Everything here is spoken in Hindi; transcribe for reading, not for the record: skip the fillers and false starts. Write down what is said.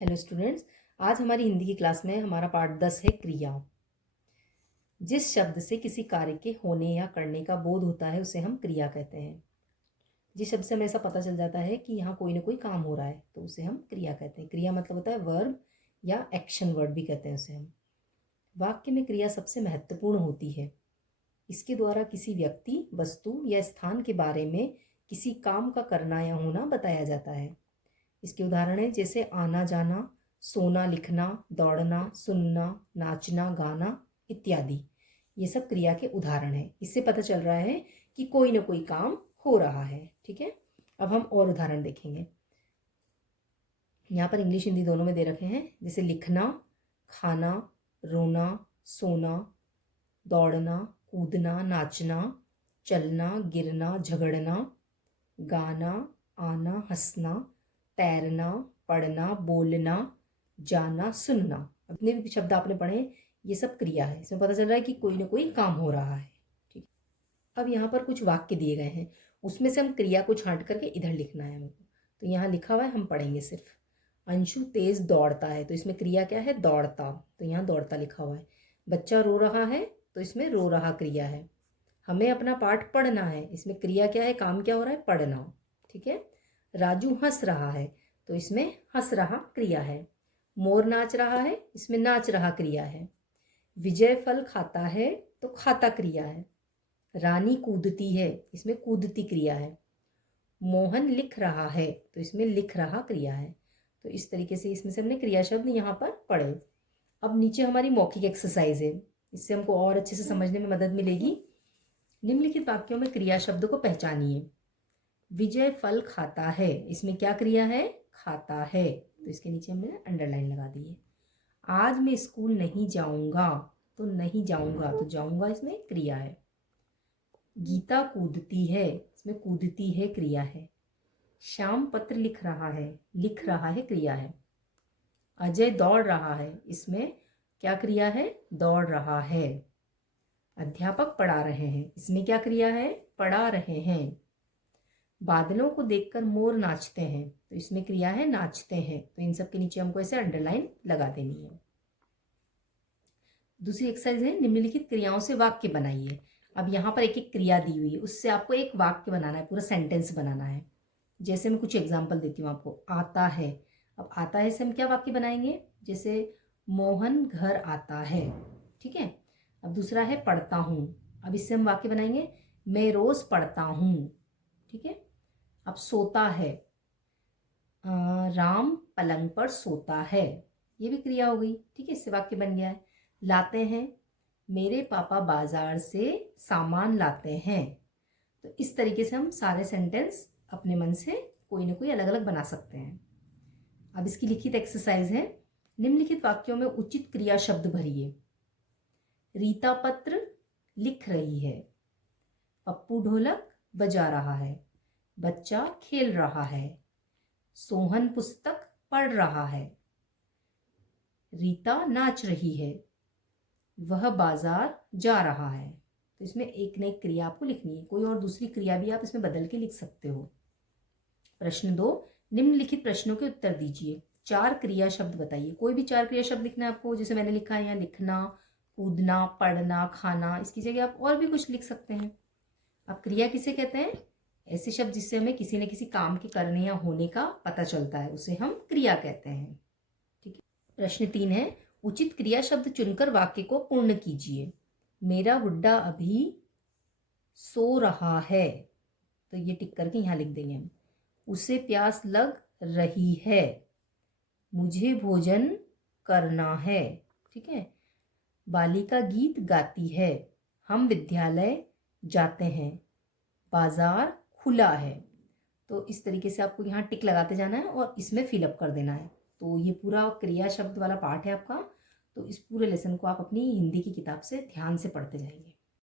हेलो स्टूडेंट्स, आज हमारी हिंदी की क्लास में हमारा पार्ट 10 है क्रिया। जिस शब्द से किसी कार्य के होने या करने का बोध होता है उसे हम क्रिया कहते हैं। जिस शब्द से हमें ऐसा पता चल जाता है कि यहाँ कोई ना कोई काम हो रहा है तो उसे हम क्रिया कहते हैं। क्रिया मतलब होता है वर्ब या एक्शन वर्ड भी कहते हैं उसे हम। वाक्य में क्रिया सबसे महत्वपूर्ण होती है। इसके द्वारा किसी व्यक्ति, वस्तु या स्थान के बारे में किसी काम का करना या होना बताया जाता है। इसके उदाहरण है जैसे आना जाना, सोना, लिखना, दौड़ना, सुनना, नाचना, गाना इत्यादि। ये सब क्रिया के उदाहरण हैं। इससे पता चल रहा है कि कोई ना कोई काम हो रहा है। ठीक है, अब हम और उदाहरण देखेंगे। यहाँ पर इंग्लिश हिंदी दोनों में दे रखे हैं। जैसे लिखना, खाना, रोना, सोना, दौड़ना, कूदना, नाचना, चलना, गिरना, झगड़ना, गाना, आना, हंसना, तैरना, पढ़ना, बोलना, जाना, सुनना। अपने भी शब्द आपने पढ़े, ये सब क्रिया है। इसमें पता चल रहा है कि कोई ना कोई काम हो रहा है। ठीक, अब यहाँ पर कुछ वाक्य दिए गए हैं, उसमें से हम क्रिया को छांट करके इधर लिखना है हमको। तो यहाँ लिखा हुआ है, हम पढ़ेंगे सिर्फ। अंशु तेज दौड़ता है, तो इसमें क्रिया क्या है? दौड़ता। तो यहाँ दौड़ता लिखा हुआ है। बच्चा रो रहा है, तो इसमें रो रहा क्रिया है। हमें अपना पाठ पढ़ना है, इसमें क्रिया क्या है? काम क्या हो रहा है? पढ़ना। ठीक है। राजू हंस रहा है, तो इसमें हंस रहा क्रिया है। मोर नाच रहा है, इसमें नाच रहा क्रिया है। विजय फल खाता है, तो खाता क्रिया है। रानी कूदती है, इसमें कूदती क्रिया है। मोहन लिख रहा है, तो इसमें लिख रहा क्रिया है। तो इस तरीके से इसमें से हमने क्रिया शब्द यहाँ पर पढ़े। अब नीचे हमारी मौखिक एक्सरसाइज है, इससे हमको और अच्छे से समझने में मदद मिलेगी। निम्नलिखित वाक्यों में क्रिया शब्द को पहचानिए। विजय फल खाता है, इसमें क्या क्रिया है? खाता है। तो इसके नीचे हमने अंडरलाइन लगा दी है। आज मैं स्कूल नहीं जाऊंगा, तो नहीं जाऊंगा, तो जाऊंगा इसमें क्रिया है। गीता कूदती है, इसमें कूदती है क्रिया है। श्याम पत्र लिख रहा है, लिख रहा है क्रिया है। अजय दौड़ रहा है, इसमें क्या क्रिया है? दौड़ रहा है। अध्यापक पढ़ा रहे हैं, इसमें क्या क्रिया है? पढ़ा रहे हैं। बादलों को देखकर मोर नाचते हैं, तो इसमें क्रिया है नाचते हैं। तो इन सब के नीचे हमको ऐसे अंडरलाइन लगा देनी है। दूसरी एक्सरसाइज है, निम्नलिखित क्रियाओं से वाक्य बनाइए। अब यहाँ पर एक एक क्रिया दी हुई है, उससे आपको एक वाक्य बनाना है, पूरा सेंटेंस बनाना है। जैसे मैं कुछ एग्जाम्पल देती हूँ आपको। आता है, अब आता है से हम क्या वाक्य बनाएंगे? जैसे मोहन घर आता है। ठीक है। अब दूसरा है पढ़ता हूँ, अब इससे हम वाक्य बनाएंगे मैं रोज पढ़ता हूँ। ठीक है। अब सोता है, राम पलंग पर सोता है, ये भी क्रिया हो गई। ठीक है, इससे वाक्य बन गया है। लाते हैं, मेरे पापा बाजार से सामान लाते हैं। तो इस तरीके से हम सारे सेंटेंस अपने मन से कोई ना कोई अलग अलग बना सकते हैं। अब इसकी लिखित एक्सरसाइज है, निम्नलिखित वाक्यों में उचित क्रिया शब्द भरिए। रीता पत्र लिख रही है। पप्पू ढोलक बजा रहा है। बच्चा खेल रहा है। सोहन पुस्तक पढ़ रहा है। रीता नाच रही है। वह बाजार जा रहा है। तो इसमें एक न एक क्रिया आपको लिखनी है, कोई और दूसरी क्रिया भी आप इसमें बदल के लिख सकते हो। प्रश्न 2, निम्नलिखित प्रश्नों के उत्तर दीजिए। 4 क्रिया शब्द बताइए। कोई भी 4 क्रिया शब्द लिखना है आपको, जैसे मैंने लिखा है यहाँ लिखना, कूदना, पढ़ना, खाना। इसकी जगह आप और भी कुछ लिख सकते हैं। अब क्रिया किसे कहते हैं? ऐसे शब्द जिससे हमें किसी न किसी काम के करने या होने का पता चलता है, उसे हम क्रिया कहते हैं। ठीक है। प्रश्न 3 है, उचित क्रिया शब्द चुनकर वाक्य को पूर्ण कीजिए। मेरा गुड्डा अभी सो रहा है, तो ये टिक करके यहाँ लिख देंगे हम। उसे प्यास लग रही है। मुझे भोजन करना है। ठीक है। बालिका गीत गाती है। हम विद्यालय जाते हैं। बाजार खुला है। तो इस तरीके से आपको यहाँ टिक लगाते जाना है और इसमें फिलअप कर देना है। तो ये पूरा क्रिया शब्द वाला पार्ट है आपका। तो इस पूरे लेसन को आप अपनी हिंदी की किताब से ध्यान से पढ़ते जाएंगे।